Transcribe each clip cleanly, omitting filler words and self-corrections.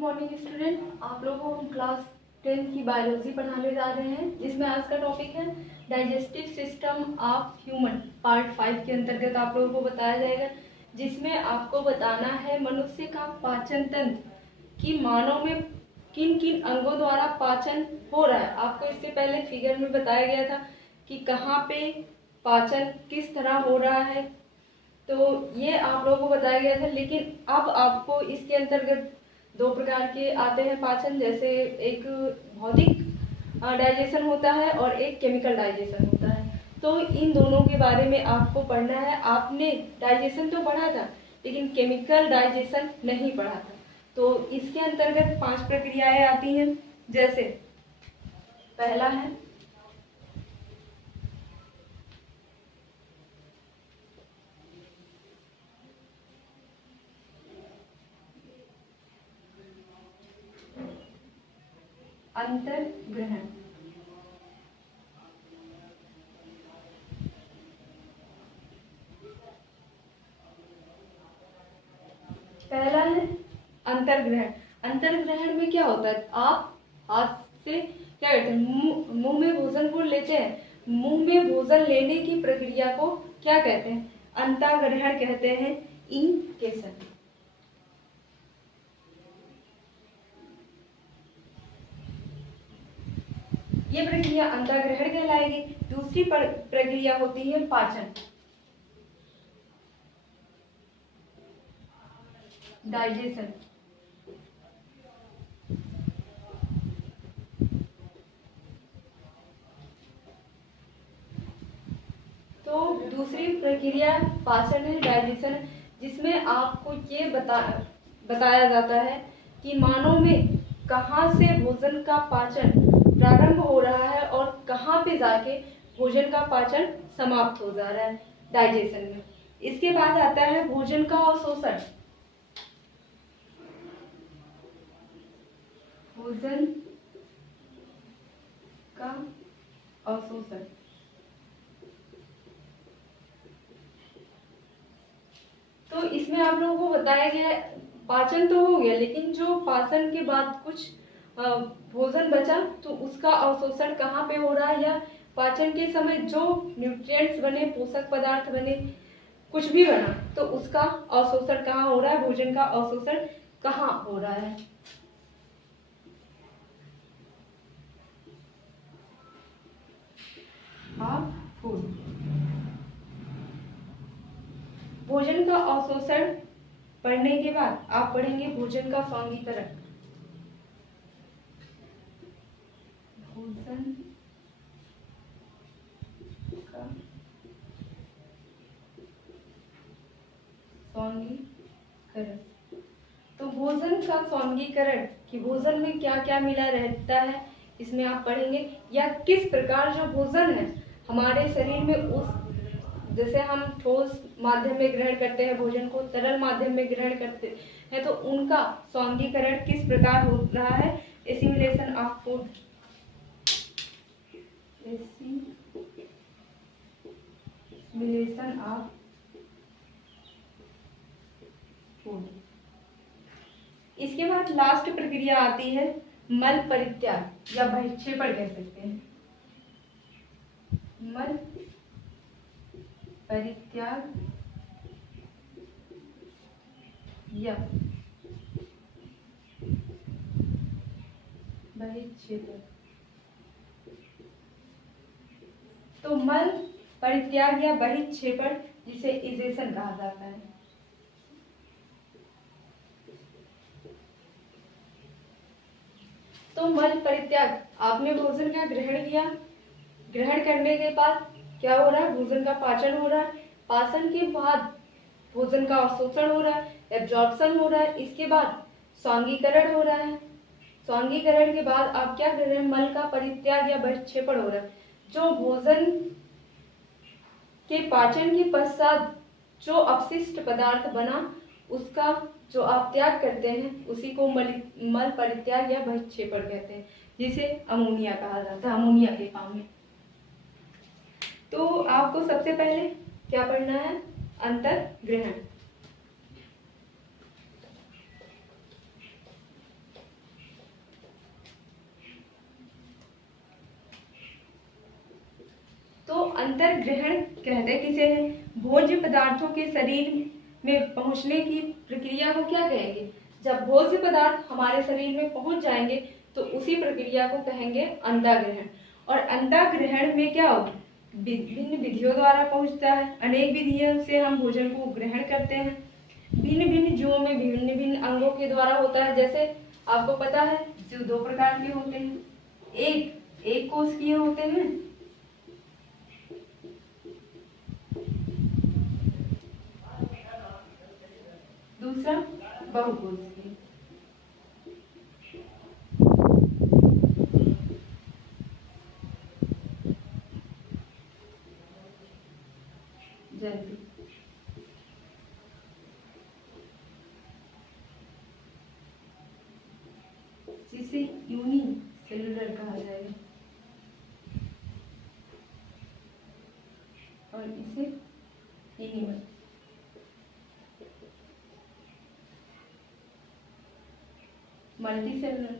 Morning student, आप लोगों को हम क्लास 10 की बायोलॉजी पढ़ाने जा रहे हैं, जिसमें आज का टॉपिक है digestive system of human. Part 5 के अंतर्गत आप लोगों को बताया जाएगा, जिसमें आपको बताना है मनुष्य का पाचन तंत्र कि मानव में किन किन अंगों द्वारा पाचन हो रहा है। आपको इससे पहले फिगर में बताया गया था कि कहाँ पे पाचन किस तरह हो रहा है, तो ये आप लोगों को बताया गया था। लेकिन अब आपको इसके अंतर्गत दो प्रकार के आते हैं पाचन, जैसे एक भौतिक डाइजेशन होता है और एक केमिकल डाइजेशन होता है। तो इन दोनों के बारे में आपको पढ़ना है। आपने डाइजेशन तो पढ़ा था, लेकिन केमिकल डाइजेशन नहीं पढ़ा था। तो इसके अंतर्गत 5 प्रक्रियाएं आती हैं, जैसे पहला है अंतर्ग्रहण। पहला है अंतर्ग्रहण। अंतर्ग्रहण में क्या होता है, आप हाथ से क्या करते हैं, मुंह में भोजन को लेते हैं। मुंह में भोजन लेने की प्रक्रिया को क्या कहते हैं, अंतर्ग्रहण कहते हैं। इनकेशन। ये प्रक्रिया अंतर्ग्रहण कहलाएगी। दूसरी प्रक्रिया होती है पाचन, डाइजेशन। तो दूसरी प्रक्रिया पाचन है, डाइजेशन, जिसमें आपको ये बताया जाता है कि मानव में कहाँ से भोजन का पाचन प्रारंभ हो रहा है और कहाँ पे जाके भोजन का पाचन समाप्त हो जा रहा है, डाइजेशन में। इसके बाद आता है भोजन का अवशोषण। भोजन का अवशोषण। तो इसमें आप लोगों को बताया गया, पाचन तो हो गया, लेकिन जो पाचन के बाद कुछ भोजन बचा तो उसका अवशोषण कहाँ पे हो रहा है, या पाचन के समय जो न्यूट्रिएंट्स बने, पोषक पदार्थ बने, कुछ भी बना, तो उसका अवशोषण कहाँ हो रहा है, भोजन का अवशोषण कहाँ हो रहा है। फूड। भोजन का अवशोषण पढ़ने के बाद आप पढ़ेंगे भोजन का स्वांगीकरण। भोजन का स्वांगीकरण। तो भोजन का स्वांगीकरण कि भोजन में क्या क्या मिला रहता है, इसमें आप पढ़ेंगे, या किस प्रकार जो भोजन है हमारे शरीर में, उस जैसे हम ठोस माध्यम में ग्रहण करते हैं भोजन को, तरल माध्यम में ग्रहण करते हैं, तो उनका स्वांगीकरण किस प्रकार हो रहा है, assimilation of food. Assimilation of food. इसके बाद लास्ट प्रक्रिया आती है मल परित्याग या बहिक्षेपण कह सकते हैं। मल परित्याग या बहिक्षेपण। तो मल परित्याग या बहिक्षेपण, जिसे इजेशन कहा जाता है। तो मल परित्याग, आपने भोजन का ग्रहण किया, ग्रहण करने के बाद क्या हो रहा है, भोजन का पाचन हो रहा है, पाचन के बाद भोजन का अवशोषण हो रहा है, एब्जॉर्प्शन हो रहा है, इसके बाद स्वांगीकरण हो रहा है, स्वांगीकरण के बाद आप क्या कर रहे हैं, मल का परित्याग या बहिक्षेपण हो रहा है। जो भोजन के पाचन के पश्चात जो अपशिष्ट पदार्थ बना, उसका जो आप त्याग करते हैं, उसी को मल परित्याग या बहिक्षेपण कहते हैं, जिसे अमोनिया कहा जाता है, अमोनिया के फॉर्म में। तो आपको सबसे पहले क्या पढ़ना है, अंतर्ग्रहण। अंतर्ग्रहण कहते किसे हैं? भोज्य पदार्थों के शरीर में पहुंचने की प्रक्रिया को क्या कहेंगे? जब भोज्य पदार्थ हमारे शरीर में पहुंच जाएंगे तो उसी प्रक्रिया को कहेंगे अंतःग्रहण। और अंतःग्रहण में क्या होगा? विभिन्न विधियों द्वारा पहुंचता है। अनेक विधियों से हम भोजन को ग्रहण करते हैं। भिन्न भिन्न जीवों में भिन्न भिन्न अंगों के द्वारा होता है। जैसे आपको पता है जीव दो प्रकार के होते हैं, एक कोशिकीय होते हैं, दूसरा बहुकोशिकीय। जल्दी जिसे यूनिसेलुलर कहा जाएगा और इसे एनिमल। मल्टीसेलुलर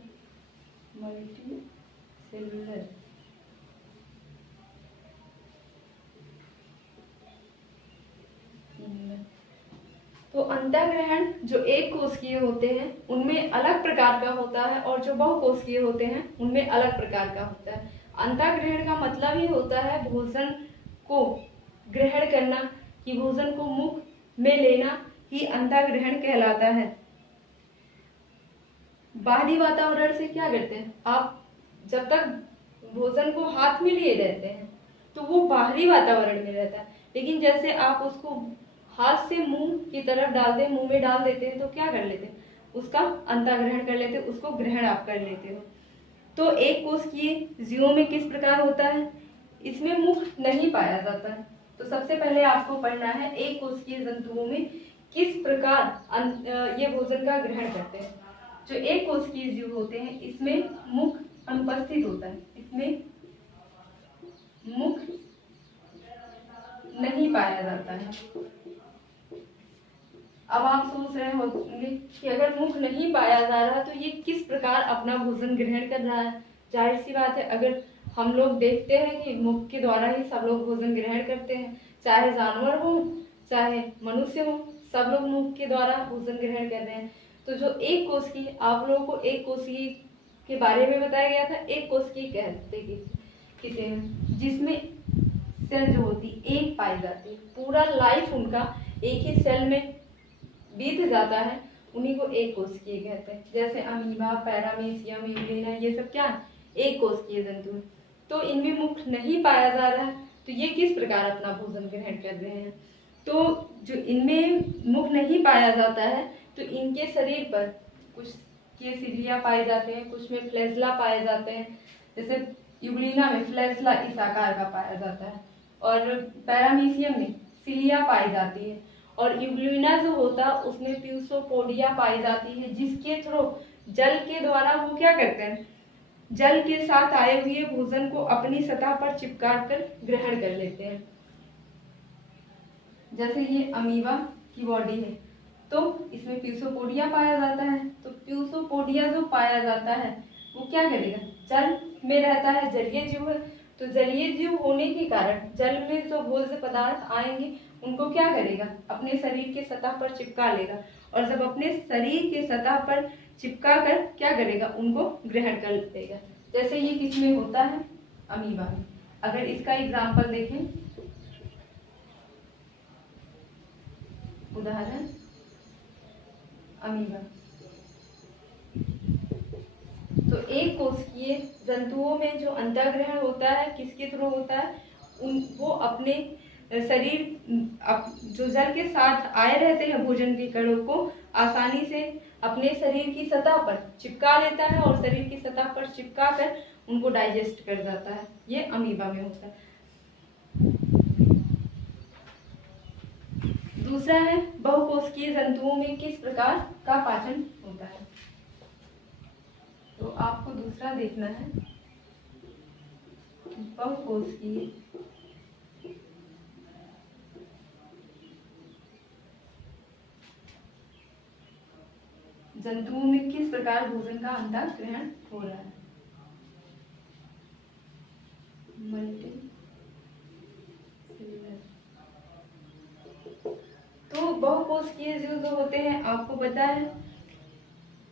तो अंतःग्रहण जो एक कोशिकीय होते हैं उनमें अलग प्रकार का होता है और जो बहुकोशिकीय होते हैं उनमें अलग प्रकार का होता है। अंतःग्रहण का मतलब ही होता है भोजन को ग्रहण करना, कि भोजन को मुख में लेना ही अंतःग्रहण कहलाता है। बाहरी वातावरण से क्या करते हैं? आप जब तक भोजन को हाथ में लिए रहते हैं तो वो बाहरी वातावरण में रहता है, लेकिन जैसे आप उसको हाथ से मुंह की तरफ डालते हैं, मुंह में डाल देते हैं, तो क्या कर लेते हैं? उसका अंतःग्रहण कर लेते हैं, उसको ग्रहण आप कर लेते हो। तो एक कोशिकीय जीवों में किस प्रकार होता है? इसमें मुख नहीं पाया जाता है। तो सबसे पहले आपको पढ़ना है एक कोशिकीय जंतुओं में किस प्रकार ये भोजन का ग्रहण करते हैं। जो एक कोशिकीय जीव होते हैं इसमें मुख अनुपस्थित होता है, इसमें मुख नहीं पाया जाता है। अब आप सोच रहे होंगे कि अगर मुख नहीं पाया जा रहा तो ये किस प्रकार अपना भोजन ग्रहण कर रहा है? जाहिर सी बात है, अगर हम लोग देखते हैं कि मुख के द्वारा ही सब लोग भोजन ग्रहण करते हैं, चाहे जानवर हो चाहे मनुष्य हो, सब लोग मुख के द्वारा भोजन ग्रहण कर रहे हैं। तो जो एक कोशिकीय, आप लोगों को एक कोशिकीय के बारे में बताया गया था। एक कोशिकीय कहते किसे हैं? जिसमें सेल जो होती एक पाई जाती है, पूरा लाइफ उनका एक ही सेल में बीत जाता है, उन्हीं को एक कोशिकीय कहते हैं। जैसे अमीबा, पैरामीशियम, यूग्लिना, ये सब क्या एक कोशिकीय जंतु है। तो इनमें मुख नहीं पाया जा रहा है तो ये किस प्रकार अपना भोजन ग्रहण कर रहे हैं? तो जो इनमें मुख नहीं पाया जाता है तो इनके शरीर पर कुछ के सिलिया पाए जाते हैं, कुछ में फ्लैजला पाए जाते हैं। जैसे यूग्लिना में फ्लैजला इस आकार का पाया जाता है और पैरामीशियम में सिलिया पाई जाती है, और यूग्लिना जो होता है उसमें प्यूसोपोडिया पाई जाती है, जिसके थ्रू जल के द्वारा वो क्या करते हैं? जल के साथ आए हुए भोजन को अपनी सतह पर चिपका कर ग्रहण कर लेते हैं। जैसे ये अमीबा की बॉडी है तो इसमें प्यूसोपोडिया पाया जाता है। तो प्यूसोपोडिया जो पाया जाता है वो क्या करेगा? जल में रहता है, जलीय जीव है। तो जलीय जीव होने के कारण जल में जो भोज्य पदार्थ आएंगे उनको क्या करेगा? अपने शरीर के सतह पर चिपका लेगा, और जब अपने शरीर के सतह पर चिपका कर क्या करेगा? उनको ग्रहण कर लेगा। जैसे ये किसमें होता है? अमीबा में। अगर इसका एग्जाम्पल देखें, उदाहरण अमीबा। तो एक कोशिकीय जंतुओं में जो अंतःग्रहण होता है किसके थ्रू होता है? वो अपने शरीर जो जल के साथ आए रहते हैं भोजन के कणों को आसानी से अपने शरीर की सतह पर चिपका लेता है और शरीर की सतह पर चिपका कर उनको डाइजेस्ट कर जाता है। ये अमीबा में होता है। दूसरा है बहुकोशिकीय जंतुओं में किस प्रकार का पाचन होता है। तो आपको दूसरा देखना है बहुकोशिकीय जंतुओं में किस प्रकार भोजन का अंतःग्रहण हो रहा है। तो बहुकोशिकीय जीव जो होते हैं आपको पता है,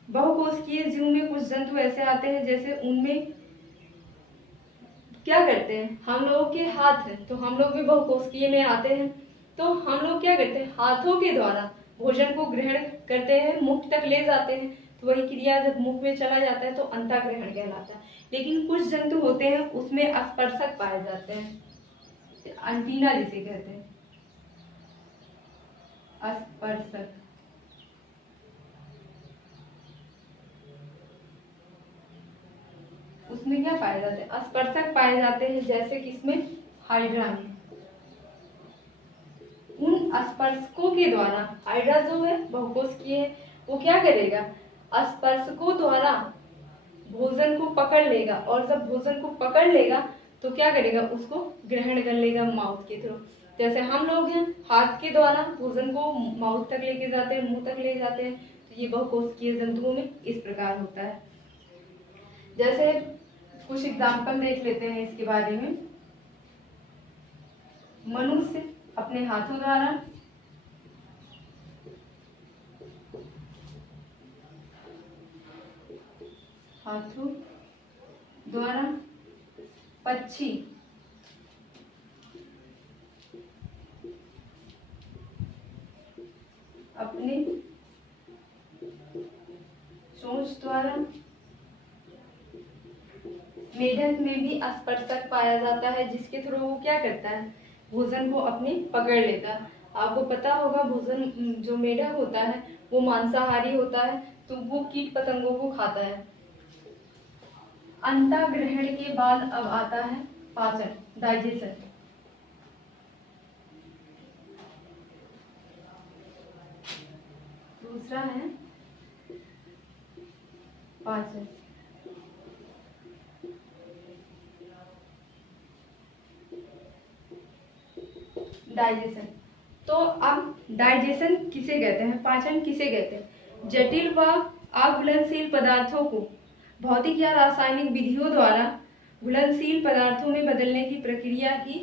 बहुकोशिकीय जीव में कुछ जंतु ऐसे आते हैं जैसे उनमें क्या करते हैं, हम लोगों के हाथ हैं तो हम लोग भी बहुकोशिकीय में आते हैं। तो हम लोग क्या करते हैं, हाथों के द्वारा भोजन को ग्रहण करते हैं, मुख तक ले जाते हैं। तो वही क्रिया जब मुख में चला जाता है तो अंतःग्रहण कहलाता है। लेकिन कुछ जंतु होते हैं उसमें स्पर्शक पाए जाते हैं, अंटीना जिसे कहते हैं, स्पर्शक। उसमें क्या पाए जाते हैं, स्पर्शक पाए जाते हैं, जैसे कि इसमें हाइड्रा में। उन स्पर्शकों के द्वारा, हाइड्रा जो है बहुकोशिकीय है, वो क्या करेगा, स्पर्शकों द्वारा भोजन को पकड़ लेगा, और जब भोजन को पकड़ लेगा तो क्या करेगा, उसको ग्रहण कर लेगा माउथ के थ्रू। जैसे हम लोग हैं, हाथ के द्वारा भोजन को माउथ तक लेके जाते हैं, मुंह तक ले जाते हैं। तो ये बहुकोशिकीय जंतुओं में इस प्रकार होता है। जैसे कुछ एग्जाम्पल देख लेते हैं इसके बारे में। मनुष्य अपने हाथों द्वारा पक्षी अपने चोंच द्वारा, मेढक में भी स्पर्शक पाया जाता है जिसके थ्रू वो क्या करता है, भोजन को अपने पकड़ लेता है। आपको पता होगा भोजन जो मेढक होता है वो मांसाहारी होता है, तो वो कीट पतंगों को खाता है। अंतःग्रहण के बाद अब आता है पाचन, डाइजेशन। दूसरा है पाचन। डाइजेशन। तो अब डाइजेशन किसे कहते हैं, पाचन किसे कहते हैं, जटिल व अघुलनशील पदार्थों को भौतिक या रासायनिक विधियों द्वारा घुलनशील पदार्थों में बदलने की प्रक्रिया ही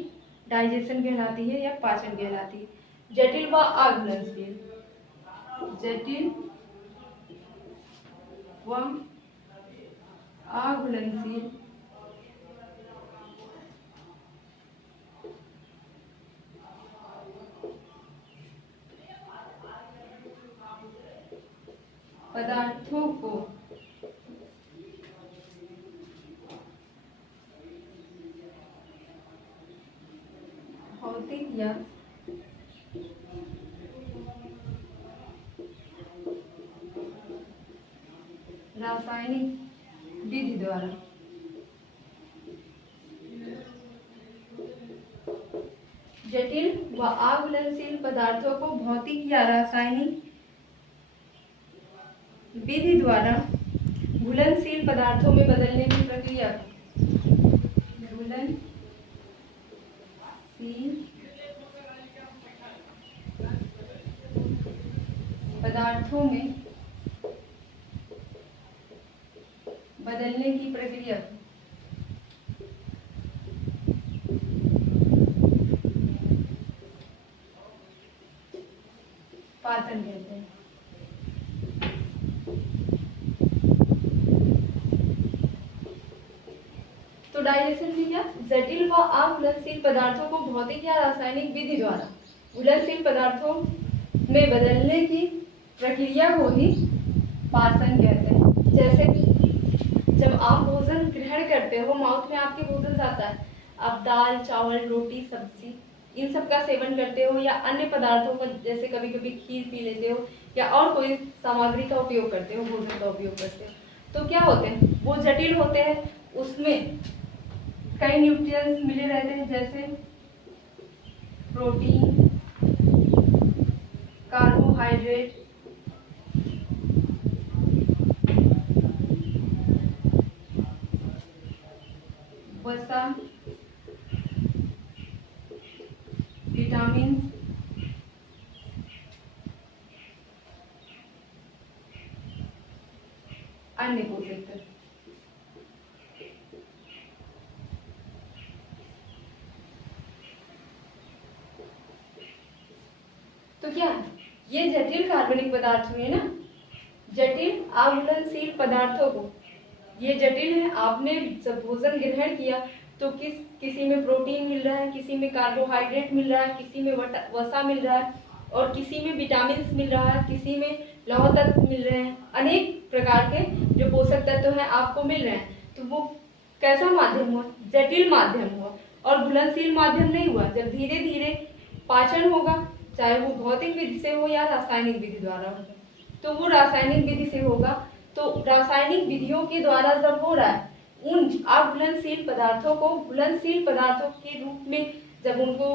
डाइजेशन कहलाती है या पाचन कहलाती है। जटिल व अघुलनशील, जटिल व अघुलनशील पदार्थों को भौतिक या रासायनिक विधि द्वारा जटिल व अघुलनशील पदार्थों को भौतिक या रासायनिक विधि द्वारा घुलनशील पदार्थों में बदलने की प्रक्रिया घुलनशील पदार्थों में बदलने की प्रक्रिया पाचन कहते हैं। तो डाइजेशन में क्या, जटिल व अघुलनशील पदार्थों को भौतिक या रासायनिक विधि द्वारा घुलनशील पदार्थों में बदलने की प्रक्रिया को ही पाचन कहते हैं। जैसे कि जब आप भोजन ग्रहण करते हो, माउथ में आपके भोजन जाता है, आप दाल चावल रोटी सब्जी इन सब का सेवन करते हो, या अन्य पदार्थों का जैसे कभी कभी खीर पी लेते हो, या और कोई सामग्री का उपयोग करते हो, भोजन का उपयोग करते हो, तो क्या होते हैं, वो जटिल होते हैं, उसमें कई न्यूट्रिएंट्स मिले रहते हैं, जैसे प्रोटीन, कार्बोहाइड्रेट, वसा, विटामिन, अन्य पोषक तत्व। तो क्या ये जटिल कार्बनिक पदार्थ हुए ना, जटिल अघुलनशील पदार्थों को, ये जटिल है। आपने जब भोजन ग्रहण किया तो किसी में प्रोटीन मिल रहा है, किसी में कार्बोहाइड्रेट मिल रहा है, किसी में वसा मिल रहा है, और किसी में विटामिन मिल रहा है, किसी में लौह तत्व मिल रहे हैं, अनेक प्रकार के जो पोषक तत्व हैं आपको मिल रहे हैं। तो वो कैसा माध्यम हुआ? जटिल माध्यम हुआ, और घुलनशील माध्यम नहीं हुआ। जब धीरे धीरे पाचन होगा, चाहे वो भौतिक विधि से हो या रासायनिक विधि द्वारा हो, तो वो रासायनिक विधि से होगा। तो रासायनिक विधियों के द्वारा जब हो रहा है, उन अघुलनशील पदार्थों को घुलनशील पदार्थों के रूप में जब उनको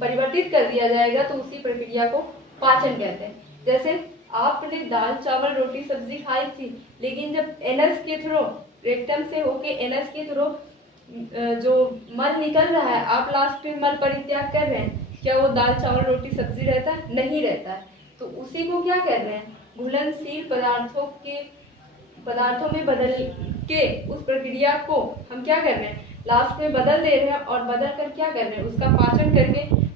परिवर्तित कर दिया जाएगा, तो उसी प्रक्रिया को पाचन कहते हैं। जैसे आपने दाल चावल रोटी सब्जी खाई थी, लेकिन जब एनस के थ्रू, रेक्टम से होके एनस के थ्रू जो मल निकल रहा है, आप लास्ट में मल परित्याग कर रहे हैं, क्या वो दाल चावल रोटी सब्जी रहता है? नहीं रहता है। तो उसी को क्या कर रहे हैं? घुलनशील पदार्थों में बदल के उस प्रक्रिया को हम क्या कर रहे हैं? लास्ट में बदल दे रहे हैं, और बदल कर क्या कर रहे हैं? उसका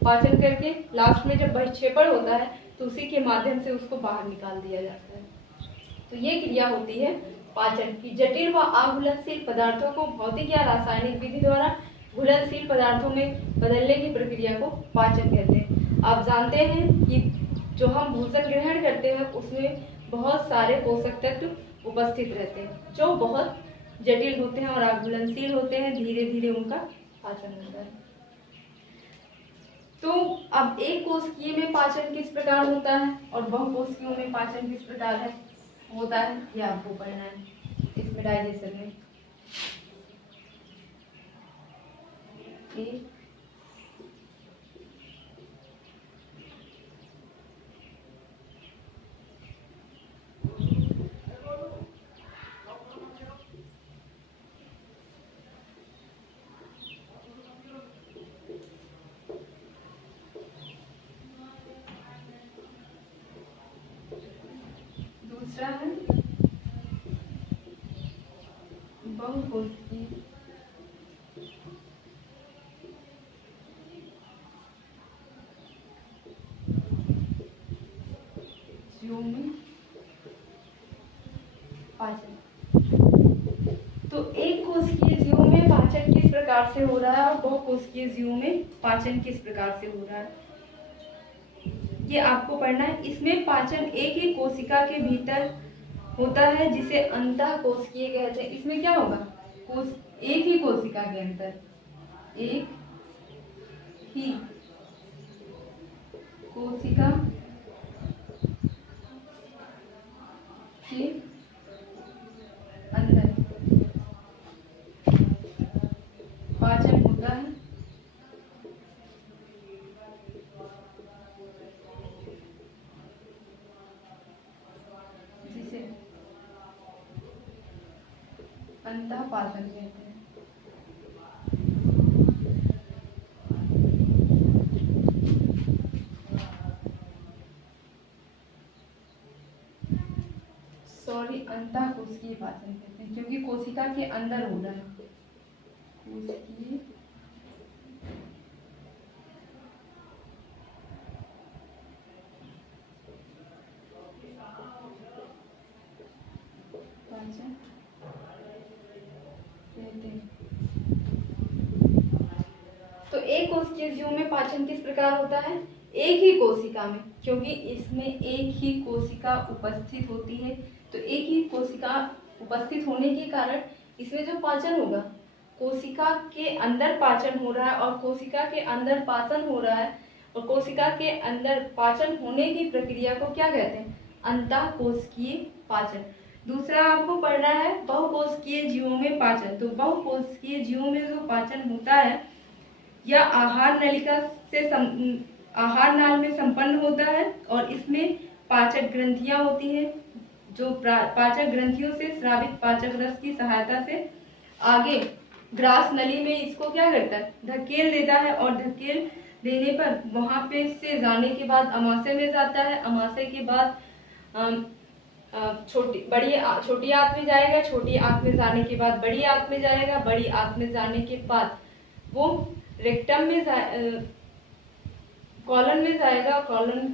पाचन करके लास्ट में जब बहिक्षेपण होता है, तो उसी के माध्यम से उसको बाहर निकाल दिया जाता है। तो ये क्रिया होती है पाचन की। जटिल व अघुलनशील पदार्थों को भौतिक या रासायनिक विधि द्वारा घुलनशील पदार्थों में बदलने की प्रक्रिया को पाचन कहते हैं। आप जानते हैं कि जो हम भोजन ग्रहण करते हैं उसमें बहुत सारे पोषक तत्व उपस्थित रहते हैं, जो बहुत जटिल होते हैं और अघुलनशील होते हैं। धीरे धीरे उनका पाचन होता है। तो अब एक कोशिकीय में पाचन किस प्रकार होता है और बहुकोशिकीयों में पाचन किस प्रकार होता है, ये आपको पढ़ना है इसमें डाइजेशन में। दूसरा है बहुकोशिकीय जीवों में पाचन। तो एक कोशिकीय जीवों में पाचन किस प्रकार से हो रहा है और बहुकोशिकीय जीवों में पाचन किस प्रकार से हो रहा है, ये आपको पढ़ना है। इसमें पाचन एक ही कोशिका के भीतर होता है, जिसे अंतःकोशिकीय कहते हैं। इसमें क्या होगा? एक ही कोशिका के अंदर, एक ही कोशिका के अंदर पाचन होता है, जिसे अंतःपाचन कहते हैं। अंतःकोशिकीय पाचन कहते हैं, क्योंकि कोशिका के अंदर हो रहा है। कोशिकीय पाचन कहते हैं। तो एक कोशिकीय जीवों में पाचन किस प्रकार होता है? एक ही कोशिका में, क्योंकि इसमें एक ही कोशिका उपस्थित होती है। तो एक ही कोशिका उपस्थित होने के कारण इसमें जो पाचन होगा, कोशिका के अंदर पाचन हो रहा है, और कोशिका के अंदर पाचन हो रहा है, और कोशिका के अंदर पाचन होने की प्रक्रिया को क्या कहते हैं? अंतःकोशिकीय पाचन। दूसरा आपको पढ़ना है बहुकोशिकीय जीवों में पाचन। तो बहुकोशिकीय जीवों में जो पाचन होता है, यह आहार नाल में संपन्न होता है, और इसमें पाचक ग्रंथियां होती हैं, जो पाचक ग्रंथियों से स्रावित पाचक रस की सहायता से आगे ग्रास नली में इसको क्या करता है? धकेल देता है, और धकेल देने पर वहां पे से जाने के बाद अमाशय में जाता है। अमाशय के बाद छोटी आंत में जाएगा। छोटी आंत में जाने के बाद बड़ी आंत में जाएगा। बड़ी आंत में जाने के बाद वो रेक्टम में कॉलन में जाएगा। कॉलन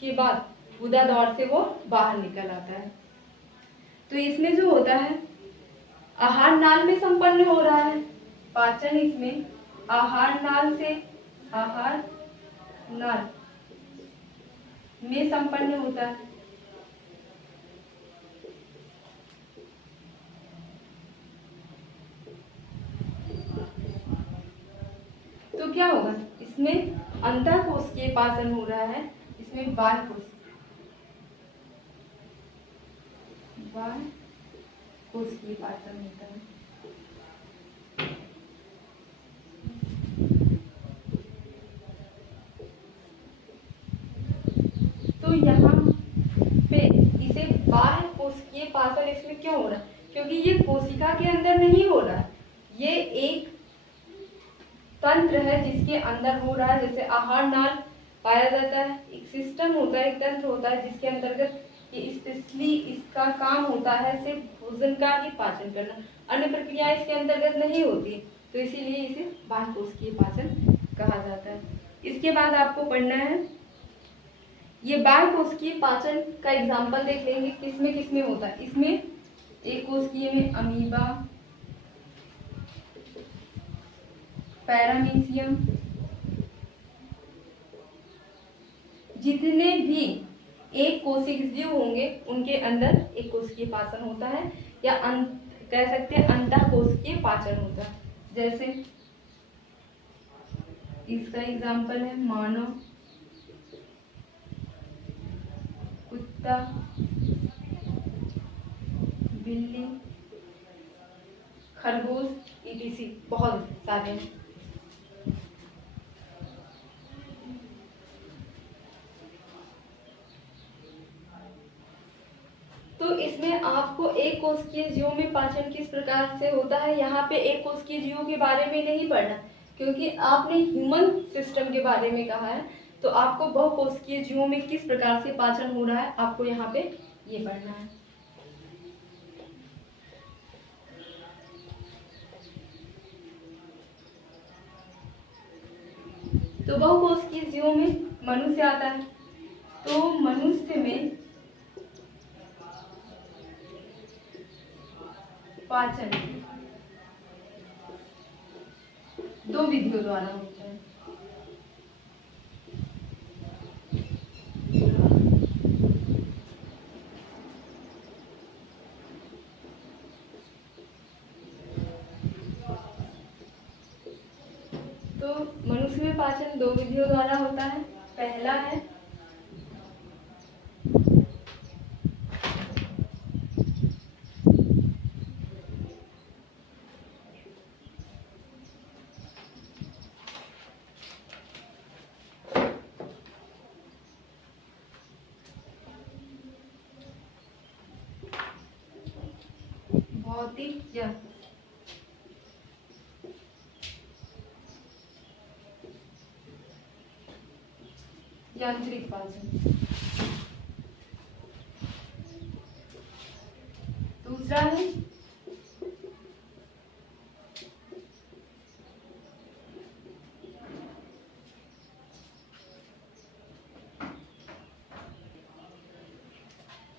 के बाद गुदा द्वार से वो बाहर निकल आता है। तो इसमें जो होता है आहार नाल में संपन्न हो रहा है पाचन, इसमें आहार नाल से, आहार नाल में संपन्न होता है। तो क्या होगा, इसमें अंतःकोशिकीय पाचन हो रहा है, इसमें बाह्यकोशिकीय पाचन होता है। तो यहाँ पे इसे बाह्यकोशिकीय पाचन इसमें क्यों हो रहा है, क्योंकि ये कोशिका के अंदर नहीं हो रहा है, ये एक तंत्र है जिसके अंदर हो रहा है। जैसे आहार नाल पाया जाता है, एक सिस्टम होता है, एक तंत्र होता है जिसके अंतर्गत ये स्पेशली इसका काम होता है सिर्फ भोजन का ही पाचन करना, अन्य प्रक्रियाएं इसके अंतर्गत नहीं होती, तो इसीलिए इसे बाह्यकोशिकीय पाचन कहा जाता है। इसके बाद आपको पढ़ना है ये बाह्यकोशिकीय पाचन का एग्जाम्पल देख लेंगे किसमें किसमें होता है। इसमें एक कोशिकीय में अमीबा, पैरामीशियम, जितने भी एक कोशिकीय जीव होंगे उनके अंदर एक कोशिकीय पाचन होता है, या कह सकते हैं अंतःकोशिकीय पाचन होता है। जैसे इसका एग्जाम्पल है मानव, कुत्ता, बिल्ली, खरगोश, etc. बहुत सारे हैं। तो इसमें आपको एक कोशिकीय जीवों में पाचन किस प्रकार से होता है, यहाँ पे एक कोशिकीय जीवों के बारे में नहीं पढ़ना, क्योंकि आपने ह्यूमन सिस्टम के बारे में कहा है, तो आपको बहुकोशिकीय जीवों में किस प्रकार से पाचन हो रहा है आपको यहाँ पे ये पढ़ना है। तो बहुकोशिकीय जीवों में मनुष्य आता है, तो मनुष्य में पाचन दो विधियों द्वारा होता है। तो मनुष्य में पाचन दो विधियों द्वारा होता है। पहला है भौतिक यांत्रिक पाचन।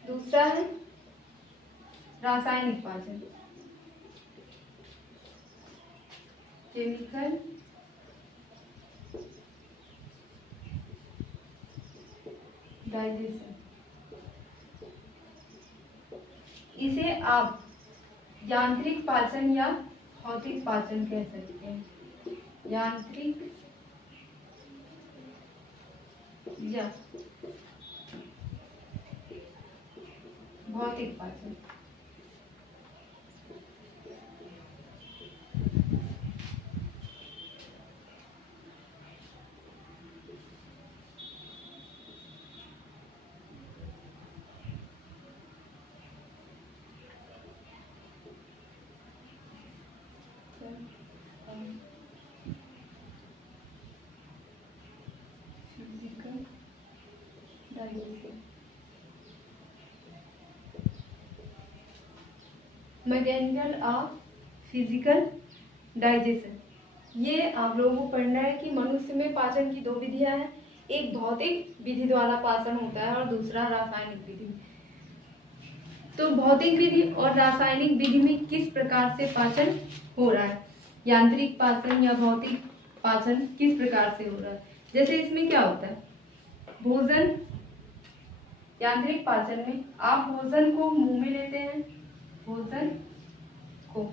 दूसरा है रासायनिक पाचन, केमिकल डाइजेशन। इसे आप यांत्रिक पाचन या भौतिक पाचन कह सकते हैं। यांत्रिक या भौतिक पाचन। Mechanical of physical digestion. ये आप लोगों को पढ़ना है कि मनुष्य में पाचन की दो विधियां हैं, एक भौतिक विधि द्वारा पाचन होता है और दूसरा रासायनिक विधि। तो भौतिक विधि और रासायनिक विधि में किस प्रकार से पाचन हो रहा है, यांत्रिक पाचन या भौतिक पाचन किस प्रकार से हो रहा है। जैसे इसमें क्या होता है, भोजन, यांत्रिक पाचन में आप भोजन को मुंह में लेते हैं, भोजन को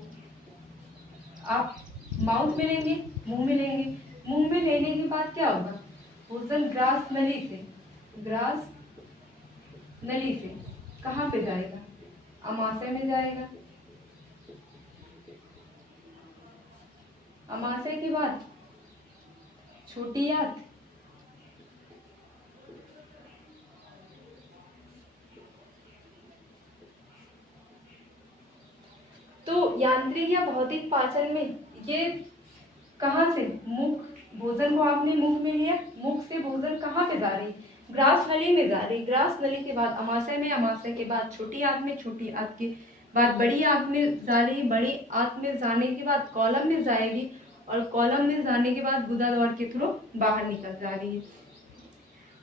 आप माउथ में लेंगे, मुंह में लेंगे, मुंह में लेने के बाद क्या होगा, भोजन ग्रास नली से, ग्रास नली से कहाँ पे जाएगा, अमाशय में जाएगा, अमाशय के बाद छोटी आंत, तो यांत्रिक या भौतिक पाचन में ये कहाँ से, मुख, भोजन को आपने मुख में लिया, मुख से भोजन कहाँ पे जा रही, ग्रास नली में जा रही, ग्रास नली के बाद अमाशय में, अमाशय के बाद छोटी आंत में, छोटी आंत के बाद बड़ी आंत में जा रही, बड़ी आंत में जाने के बाद कॉलम में जाएगी और कॉलम में जाने के बाद गुदा द्वार के थ्रू बाहर निकल जा रही है।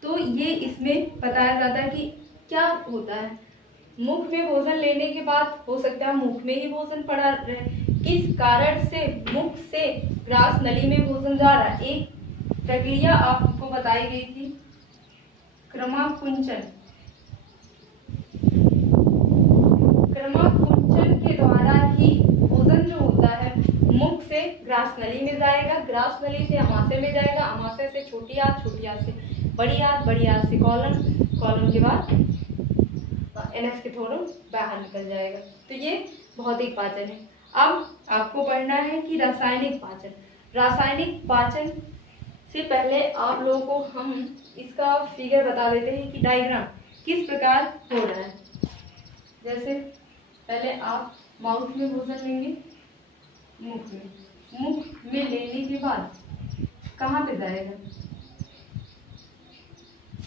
तो ये इसमें बताया जाता है कि क्या होता है, मुख में भोजन लेने के बाद हो सकता है मुख में ही भोजन पड़ा रहे, किस कारण से मुख से ग्रास नली में भोजन जा रहा है। एक प्रक्रिया आपको बताई गई थी, क्रमाकुंचन, क्रमाकुंचन के द्वारा ही भोजन जो होता है मुख से ग्रास नली में जाएगा, ग्रास नली से अमाशय में जाएगा, अमाशय से छोटी आंत, छोटी आंत से बड़ी आंत, बड़ी आंत से कॉलम, कॉलम के बाद एनएस के थ्रू बाहर निकल जाएगा। तो ये भौतिक पाचन है। अब आपको पढ़ना है कि रासायनिक पाचन। रासायनिक पाचन से पहले आप लोगों को हम इसका फिगर बता देते हैं कि डायग्राम किस प्रकार हो रहा है। जैसे पहले आप माउथ में भोजन लेंगे, मुख में लेने के बाद कहाँ पे जाएगा,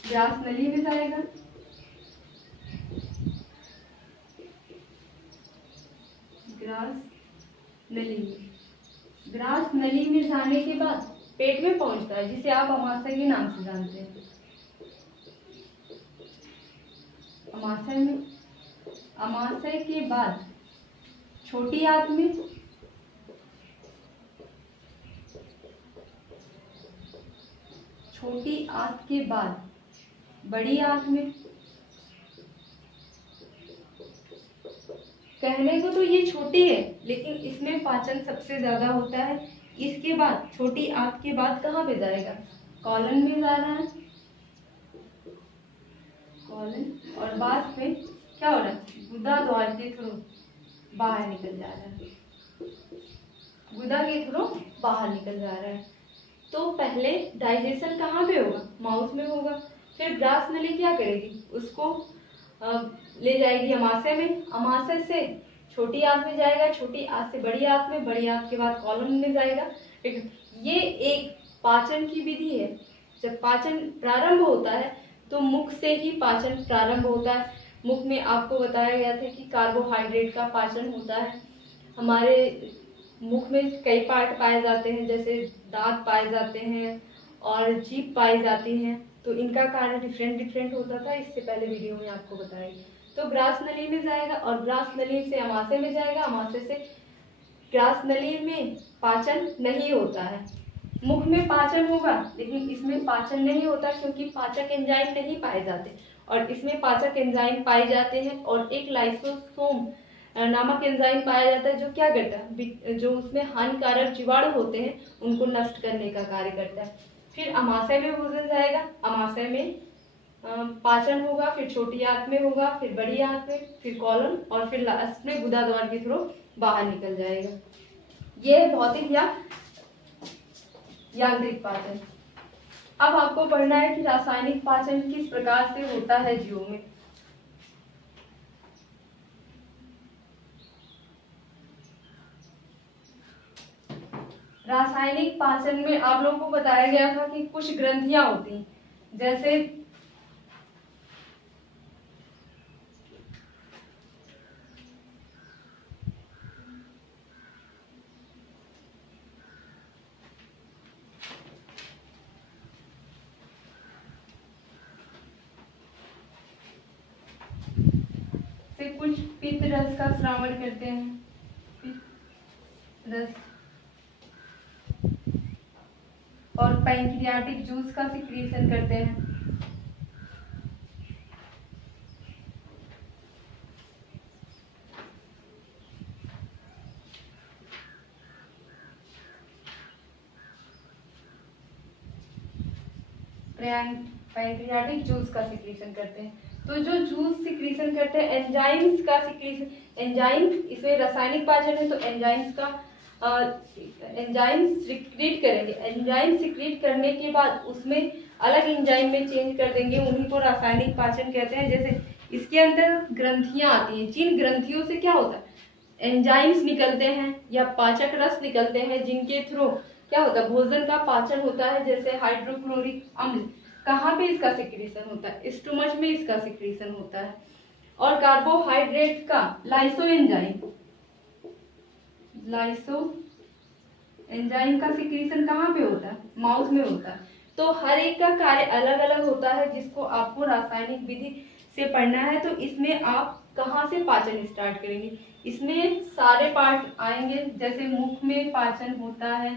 ग्रास नली में जाएगा, ग्रास नली में, ग्रास नली में जाने के बाद पेट में पहुंचता है जिसे आप अमाशय के नाम से जानते हैं। अमाशय में, अमाशय के बाद छोटी आंत में, छोटी आंत के बाद बड़ी आंत में। कहने को तो ये छोटी है लेकिन इसमें पाचन सबसे ज्यादा होता है। इसके बाद छोटी आंत के बाद कहाँ पे जाएगा, कॉलन में जा रहा है, कॉलन, और बाद में क्या हो रहा है, गुदा द्वार के थ्रू बाहर निकल जा रहा है, गुदा के थ्रू बाहर निकल जा रहा है। तो पहले डाइजेशन कहाँ पे होगा, माउथ में होगा, फिर ग्रास नली क्या करेगी, उसको ले जाएगी अमाशय में, अमाशय से छोटी आंत में जाएगा, छोटी आंत से बड़ी आंत में, बड़ी आंत के बाद कॉलम में जाएगा। ये एक पाचन की विधि है। जब पाचन प्रारंभ होता है तो मुख से ही पाचन प्रारंभ होता है। मुख में आपको बताया गया था कि कार्बोहाइड्रेट का पाचन होता है। हमारे मुख में कई पार्ट पाए जाते हैं, जैसे दांत पाए जाते हैं और जीभ पाई जाती हैं, तो इनका कार्य डिफरेंट होता था, इससे पहले वीडियो में आपको बताया। तो ग्रास नली में जाएगा और ग्रास नली से अमाशय में जाएगा, अमाशय से ग्रास नली में पाचन नहीं होता है। मुख में पाचन होगा लेकिन इसमें पाचन नहीं होता क्योंकि पाचक एंजाइम नहीं पाए जाते, और इसमें पाचक एंजाइम पाए जाते हैं और एक लाइसोसोम नामक एंजाइम पाया जाता है जो क्या करता है, जो उसमें हानिकारक जीवाणु होते हैं उनको नष्ट करने का कार्य करता है। फिर अमाशय में भोजन जाएगा, अमाशय में पाचन होगा, फिर छोटी आंत में होगा, फिर बड़ी आंत में, फिर कॉलम, और फिर लास्ट में गुदा द्वार के थ्रू बाहर निकल जाएगा। यह भौतिक या यांत्रिक पाचन। अब आपको पढ़ना है कि रासायनिक पाचन किस प्रकार से होता है जीवों में। रासायनिक पाचन में आप लोगों को बताया गया था कि कुछ ग्रंथियां होती हैं, जैसे कुछ पित्त रस का स्रावन करते हैं, पित्त रस, और पैंक्रियाटिक जूस का सिक्रीशन करते हैं। पैंक्रियाटिक जूस का सिक्रीशन करते हैं। तो जो जूस सिक्रीशन करते हैं, एंजाइम्स का सिक्रीशन, एंजाइम इसमें रासायनिक पाचन है, तो एंजाइम्स का एंजाइम सिक्रीट करेंगे। एंजाइम सिक्रीट करने के बाद उसमें अलग एंजाइम में चेंज कर देंगे, उन्हीं को रासायनिक पाचन कहते हैं। जैसे इसके अंदर ग्रंथियां आती हैं, जिन ग्रंथियों से क्या होता है, एंजाइम्स निकलते हैं या पाचक रस निकलते हैं, जिनके थ्रू क्या होता है, भोजन का पाचन होता है। जैसे हाइड्रोक्लोरिक अम्ल, कहाँ पे इसका सिक्रीशन होता है, स्टोमच में इसका सिक्रीशन होता है। और कार्बोहाइड्रेट का लाइसो एंजाइम, लाइसो एंजाइम का सिक्रीशन कहाँ पे होता है, माउथ में होता है। तो हर एक का कार्य अलग अलग होता है, जिसको आपको रासायनिक विधि से पढ़ना है। तो इसमें आप कहाँ से पाचन स्टार्ट करेंगे, इसमें सारे पार्ट आएंगे। जैसे मुख में पाचन होता है,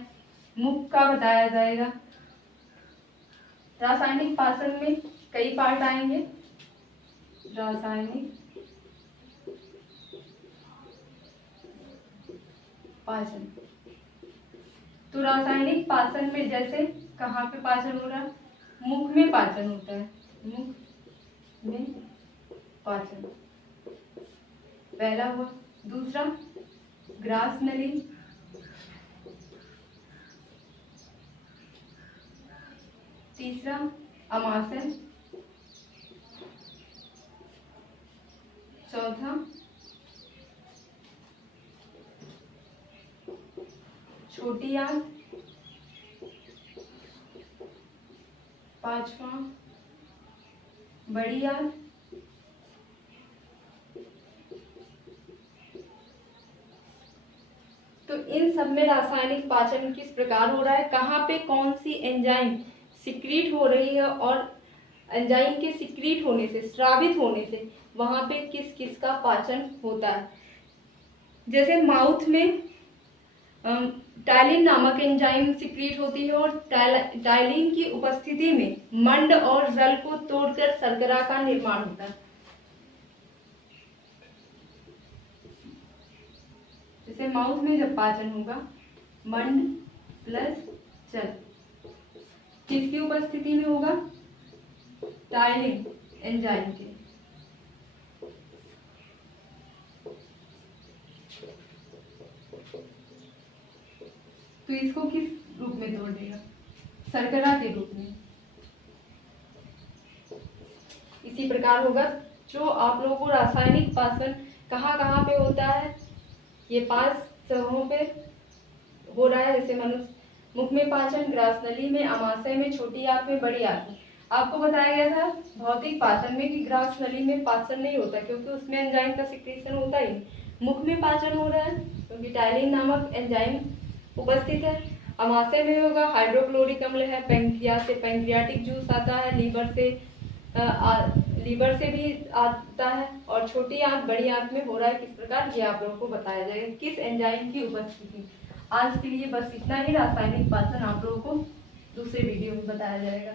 मुख का बताया जाएगा। रासायनिक पाचन में कई पार्ट आएंगे, रासायनिक पाचन। तो रासायनिक पाचन में जैसे कहाँ पे पाचन हो रहा है, मुख में पाचन होता है, मुख में पाचन पहला हुआ। दूसरा ग्रास नली, तीसरा अमाशय, चौथा छोटी आंत, पांचवा बड़ी आंत, तो इन सब में रासायनिक पाचन किस प्रकार हो रहा है, कहाँ पे कौन सी एंजाइम सिक्रीट हो रही है, और एंजाइम के सिक्रीट होने से, स्रावित होने से वहां पे किस किस का पाचन होता है। जैसे माउथ में टाइलिन नामक एंजाइम सिक्रीट होती है, और टाइलिन की उपस्थिति में मंड और जल को तोड़कर शर्करा का निर्माण होता है। जैसे माउथ में जब पाचन होगा, मंड प्लस जल किसकी उपस्थिति में होगा, टाइलिन एंजाइम के। तो इसको किस रूप में तोड़ देगा, शर्करा के रूप में। इसी प्रकार होगा जो आप लोगों को रासायनिक पाचन कहाँ कहाँ पे होता है, ये 5 जगहों पे हो रहा है। जैसे मनुष्य मुख में पाचन, ग्रास नली में, अमाशय में, छोटी आंत में, बड़ी आंत में। आपको बताया गया था भौतिक पाचन में कि ग्रास नली में पाचन नहीं होता, क्योंकि उसमें एंजाइम का सिक्रीशन होता ही नहीं। मुख में पाचन हो रहा है क्योंकि टाइलिन नामक एंजाइम उपस्थित है। अमाशय में होगा, हाइड्रोक्लोरिक अम्ल है, पैंक्रियास से पैंक्रियाटिक जूस आता है, लीवर से भी आता है, और छोटी आंत बड़ी आंत में हो रहा है किस प्रकार, ये आप लोगों को बताया जाएगा किस एंजाइम की उपस्थिति। आज के लिए बस इतना ही। रासायनिक पाचन आप लोगों को दूसरे वीडियो में बताया जाएगा।